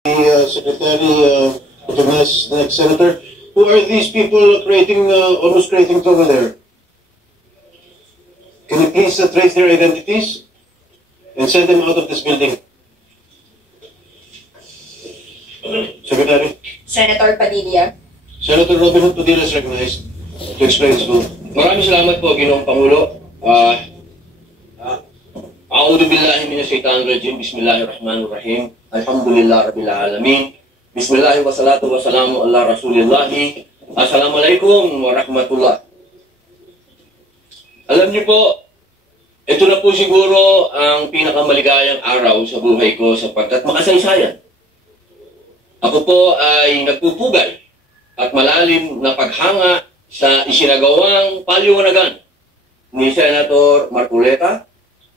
Secretary Otomes, next Senator. Who are these people creating, almost creating trouble there? Can you please trace their identities and send them out of this building? Secretary. Senator Padilla. Senator Robin Hood Padilla is recognized to explain his vote. Maraming salamat po, Ginoong Pangulo. A'udhu billahi minasyaitanir rajim. Bismillahirrahmanirrahim. Alhamdulillah rabbil alamin. Bismillahirrahmanirrahim. Wassalatu wassalamu ala rasulillahi. Assalamualaikum warahmatullah. Alam niyo po, ito na po siguro ang pinakamaligayang araw sa buhay ko sapagkat makasaysayan. Ako po ay nagpupugay at malalim na paghanga sa isinagawang paliwanagan ni Senator Marcoleta,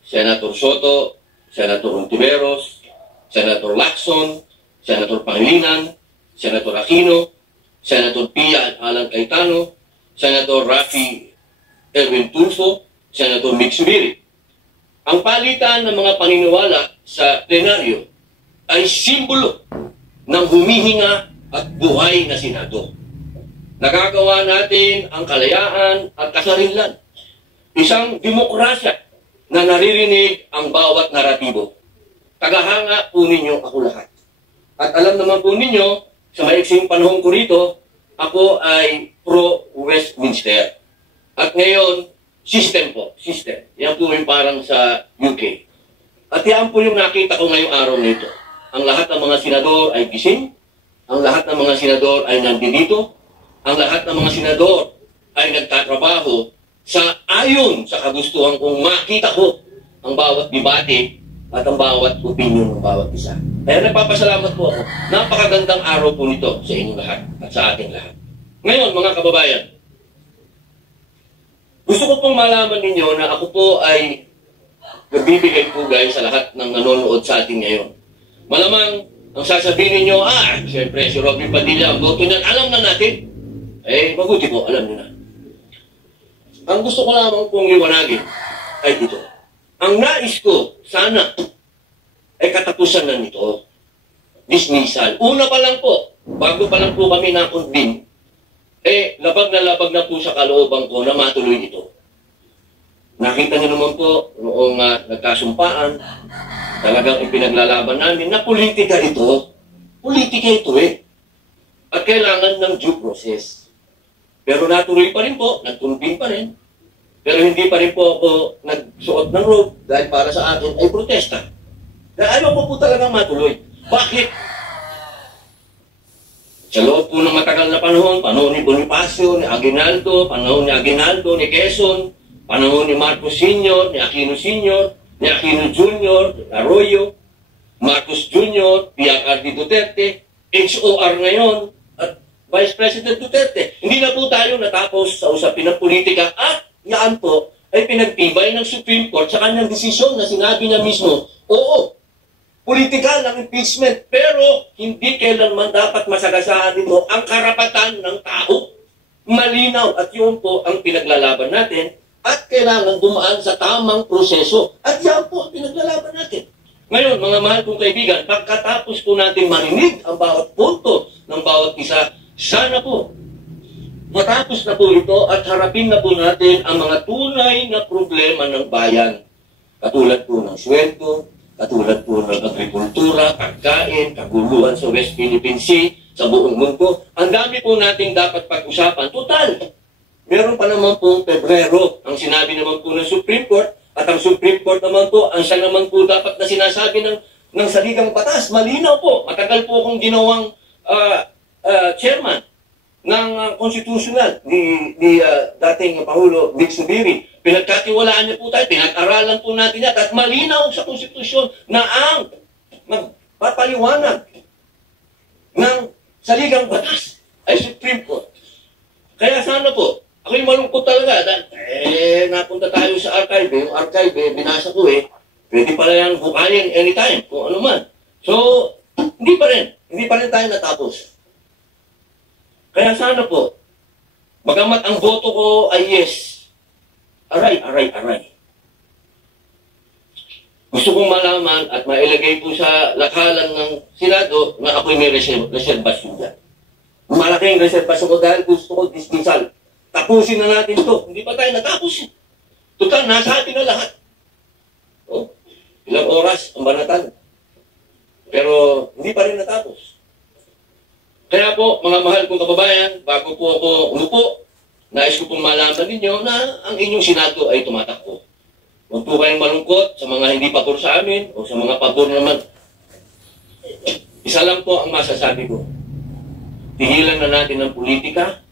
Senator Soto, Senator Ontiveros, Senator Lacson, Senator Pangilinan, Senator Aquino, Senator Pia Alan Cayetano, Senator Rafi Erwin Tulfo, Senator Mick Zubiri. Ang palitan ng mga paniniwala sa plenaryo ay simbolo ng humihinga at buhay na Senado. Nagagawa natin ang kalayaan at kasarinlan. Isang demokrasya na naririnig ang bawat naratibo. Tagahanga po ninyo ako lahat. At alam naman po ninyo, sa maiksing panahon ko rito, ako ay pro-Westminster. At ngayon, system po, system. Yan po yung parang sa UK. At yan po yung nakita ko ngayong araw nito. Ang lahat ng mga senador ay gising, ang lahat ng mga senador ay nandito, ang lahat ng mga senador ay nagtatrabaho sa ayon sa kagustuhan kong makita ko ang bawat debate at ang bawat opinion ng bawat isa. Kaya nagpapasalamat po ako. Napakagandang araw po nito sa inyong lahat at sa ating lahat. Ngayon, mga kababayan, gusto ko pong malaman ninyo na ako po ay nagbibigay pugay sa lahat ng nanonood sa atin ngayon. Malamang, ang sasabihin ninyo, siyempre si Robin Padilla, ang boto niyan, alam na natin. Mabuti po, alam niyo na. Ang gusto ko lamang pong liwanagin ay ito. Ang nais ko, sana, ay katapusan na nito. Dismissal. Una pa lang po, bago pa lang po kami na-convene, labag na po sa kalooban ko na matuloy ito. Nakita niyo naman po, noong nagkasumpaan, talagang ipinaglalaban namin na politika ito. Politika ito At kailangan ng due process. Pero natuloy pa rin po, nag-convene pa rin. Pero hindi pa rin po ako nagsuot ng robe dahil para sa akin ay protesta. Dahil ayaw po talagang matuloy. Bakit? Sa loob po ng matagal na panahon ni Bonifacio, ni Aguinaldo, panahon ni Aguinaldo, ni Quezon, panahon ni Marcos Sr., ni Aquino Sr., ni Aquino Jr., Arroyo, Marcos Jr., PRRD Duterte, HOR ngayon, at Vice President Duterte. Hindi na po tayo natapos sa usapin ng politika at yan po ay pinagtibay ng Supreme Court sa kanyang desisyon na sinabi niya mismo, oo, politikal ang impeachment, pero hindi kailanman dapat masagasaan nito ang karapatan ng tao. Malinaw at yun po ang pinaglalaban natin at kailangan dumaan sa tamang proseso. At yan po ang pinaglalaban natin. Ngayon, mga mahal kong kaibigan, pagkatapos po natin marinig ang bawat punto ng bawat isa, sana po matapos na po ito at harapin na po natin ang mga tunay na problema ng bayan. Katulad po ng sweldo, katulad po ng agrikultura, pagkain, kaguluhan sa West Philippine Sea, sa buong mundo. Ang dami po nating dapat pag-usapan. Total, meron pa naman po Pebrero. Ang sinabi naman po ng Supreme Court, at ang Supreme Court naman po, ang siya naman po dapat na sinasabi ng saligang batas. Malinaw po. Matagal po akong ginawang chairman ng constitutional ni dating Pangulo Mick Zubiri. Pinagkatiwalaan niya po tayo, pinag-aralan po natin yan, at malinaw sa konstitusyon na ang magpapaliwanag ng saligang batas ay Supreme Court. Kaya sana po, ako'y malungkot talaga dahil napunta tayo sa archive. Yung archive, binasa ko pwede pala yan bukayin anytime, kung ano man. So, hindi pa rin tayo natapos. Kaya sana po, bagamat ang boto ko ay yes, aray. Gusto kong malaman at mailagay po sa lakalan ng Senado na ako'y may reservasyon dyan. Malaking reservasyon ko dahil gusto ko dismissal. Tapusin na natin to. Hindi pa tayo natapos. Total, nasa atin na lahat. Oh, ilang oras ang banatan. Pero hindi pa rin natapos. Kaya po, mga mahal kong kababayan, bago po ako umupo, nais ko pong malaman ninyo na ang inyong Senado ay tumatakbo. Huwag po kayong malungkot sa mga hindi pabor sa amin o sa mga pabor naman. Isa lang po ang masasabi ko. Tigilan na natin ang politika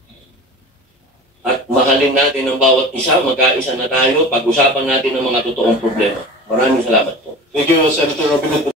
at mahalin natin ang bawat isa, magkaisa na tayo, pag-usapan natin ang mga totoong problema. Maraming salamat po. Thank you, Senator Robin.